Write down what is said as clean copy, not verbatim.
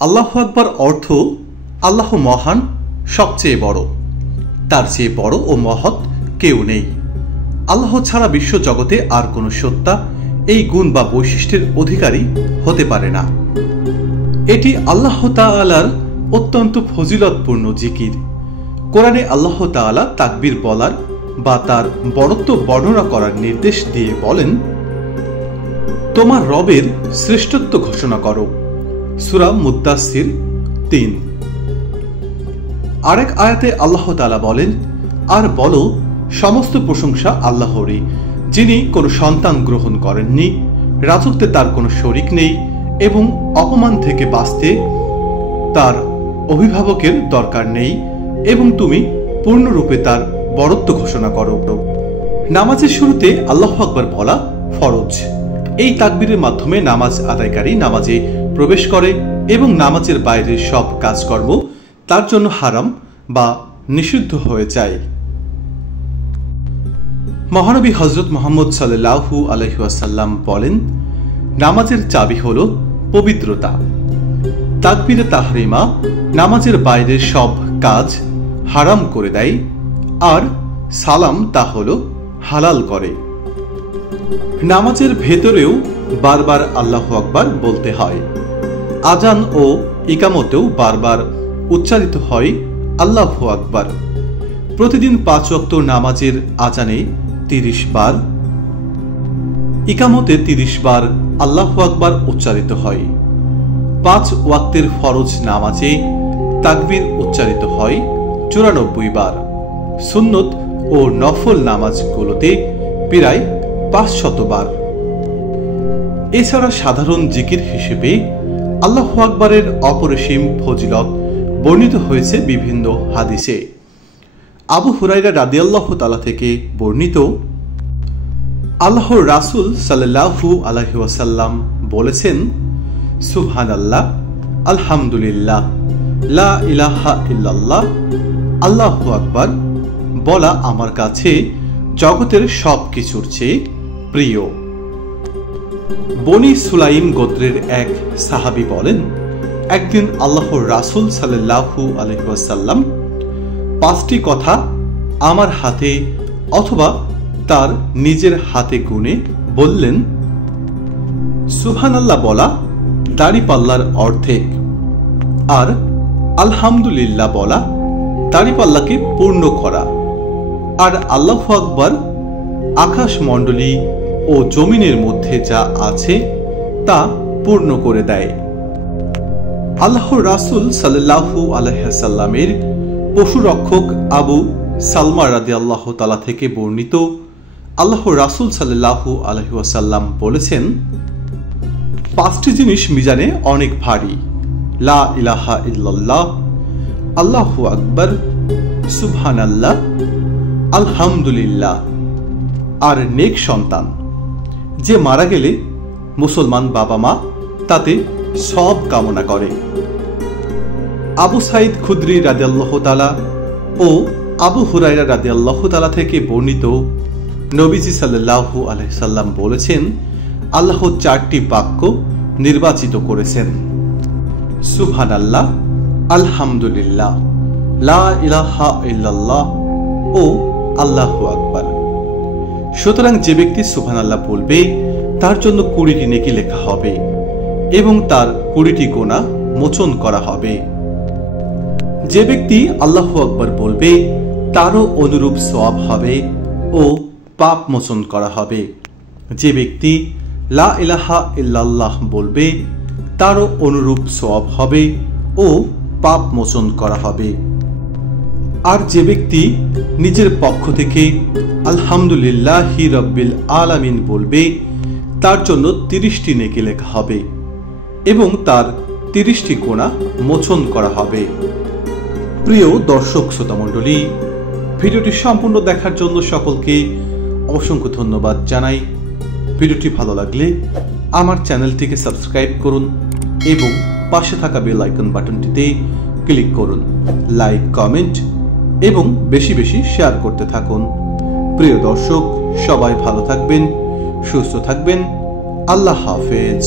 আল্লাহু আকবার অর্থ আল্লাহ মহান, সবচেয়ে বড়, তার চেয়ে বড় ও মহৎ কেউ নেই। আল্লাহ ছাড়া বিশ্ব জগতে আর কোনো সত্তা এই গুণ বা বৈশিষ্ট্যের অধিকারী হতে পারে না। এটি আল্লাহ তাআলার অত্যন্ত ফজিলতপূর্ণ জিকির। কোরআনে আল্লাহ তাআলা তাকবীর বলার বা তার বড়ত্ব বর্ণনা করার নির্দেশ দিয়ে বলেন, তোমার রবের শ্রেষ্ঠত্ব ঘোষণা করো। সূরা মুদ্দাসসির ৩। আরেক আয়াতে আল্লাহ তাআলা বলেন, আর বলো, সমস্ত প্রশংসা আল্লাহরই, যিনি কোনো সন্তান গ্রহণ করেননি, রাজত্বে তার কোনো শরিক নেই এবং অপমান থেকে বাঁচতে তার অভিভাবকের দরকার নেই, এবং তুমি পূর্ণরূপে তার বড়ত্ব ঘোষণা করো। নামাজের শুরুতে আল্লাহু আকবার বলা ফরজ। এই তাকবীরের মাধ্যমে নামাজ আদায়কারী নামাজে প্রবেশ করে এবং নামাজের বাইরের সব কাজকর্ম তার জন্য হারাম বা নিষিদ্ধ হয়ে যায়। মহানবী হযরত মুহাম্মদ সাল্লাল্লাহু আলাইহি ওয়াসাল্লাম বলেন, নামাজের চাবি হলো পবিত্রতা। তাকবীরে তাহরিমা নামাজের বাইরের সব কাজ হারাম করে দেয়, আর সালাম তা হলো হালাল করে। নামাজের ভেতরেও বারবার আল্লাহু আকবার বলতে হয়। আজান ও ইকামতেও বারবার উচ্চারিত হয় আল্লাহু আকবার। প্রতিদিন ৫ ওয়াক্ত নামাজের আজানে ৩০ বার, ইকামতে ৩০ বার আল্লাহু আকবার উচ্চারিত হয়। ৫ ওয়াক্তের ফরজ নামাজে তাকবীর উচ্চারিত হয় ৯৪ বার। সুন্নত ও নফল নামাজগুলোতে প্রায় ৫০০ বার। এছাড়া সাধারণ জিকির হিসেবে আল্লাহু আকবারের অপরিসীম ফজিলত বর্ণিত হয়েছে বিভিন্ন হাদিসে। আবু হুরায়রা রাদিয়াল্লাহু তাআলা থেকে বর্ণিত, আল্লাহর রাসূল সাল্লাল্লাহু আলাইহি ওয়াসাল্লাম বলেছেন, সুবহানাল্লাহ, আলহামদুলিল্লাহ, লা ইলাহা ইল্লাল্লাহ, আল্লাহু আকবার বলা আমার কাছে জগতের সব কিছুর চেয়ে প্রিয়। বনি সুলাইম গোত্রের এক সাহাবী বলেন, একদিন আল্লাহর রাসূল সাল্লাল্লাহু আলাইহি ওয়াসাল্লাম ৫টি কথা আমার হাতে অথবা তার নিজের হাতে গুনে বললেন, সুবহানাল্লাহ বলা দাড়িপাল্লার অর্ধেক, আর আলহামদুলিল্লাহ বলা দাড়িপাল্লাকে পূর্ণ করা, আর আল্লাহু আকবার আকাশমণ্ডলী ও জমিনের মধ্যে যা আছে তা পূর্ণ করে দেয়। আল্লাহর রাসূল সাল্লাল্লাহু আলাইহি ওয়াসাল্লামের পশুরক্ষক আবু সালমা রাদিয়াল্লাহু তাআলা থেকে বর্ণিত, আল্লাহর রাসূল সাল্লাল্লাহু আলাইহি ওয়াসাল্লাম বলেছেন, ৫টি জিনিস মিজানে অনেক ভারী, লা ইলাহা ইল্লাল্লাহ, আল্লাহু আকবার, সুবহানাল্লাহ, আলহামদুলিল্লাহ, আর নেক সন্তান। যে মারা গেলে মুসলমান বাবা মা তাতে সব কামনা করে। আবু সাঈদ খুদরি রাদিয়াল্লাহু তাআলা ও আবু হুরায়রা রাদিয়াল্লাহু তাআলা থেকে বর্ণিত, নবীজি সাল্লাল্লাহু আলাইহি সাল্লাম বলেছেন, আল্লাহ ৪টি বাক্য নির্বাচিত করেছেন, সুবহানাল্লাহ, আলহামদুলিল্লাহ, লা ইলাহা ইল্লাল্লাহ ও আল্লাহু আকবার। সুতরাং যে ব্যক্তি সুবহানাল্লাহ বলবে তার জন্য ২০টি নেকি লেখা হবে এবং তার ২০টি গুনাহ মোচন করা হবে। যে ব্যক্তি আল্লাহু আকবার বলবে তারও অনুরূপ সওয়াব হবে ও পাপ মোচন করা হবে। যে ব্যক্তি লা ইলাহা ইল্লাল্লাহ বলবে তারও অনুরূপ সওয়াব হবে ও পাপ মোচন করা হবে। আর যে ব্যক্তি নিজের পক্ষ থেকে আলহামদুলিল্লাহি রাব্বিল আলামিন বলবে তার জন্য ৩০টি নেকি লেখা হবে এবং তার ৩০টি গুনাহ মোচন করা হবে। প্রিয় দর্শক শ্রোতা মণ্ডলী, ভিডিওটি সম্পূর্ণ দেখার জন্য সকলকে অসংখ্য ধন্যবাদ জানাই। ভিডিওটি ভালো লাগলে আমার চ্যানেলটিকে সাবস্ক্রাইব করুন এবং পাশে থাকা বেল আইকন বাটনটিতে ক্লিক করুন। লাইক, কমেন্ট এবং বেশি বেশি শেয়ার করতে থাকুন। প্রিয় দর্শক, সবাই ভালো থাকবেন, সুস্থ থাকবেন। আল্লাহ হাফেজ।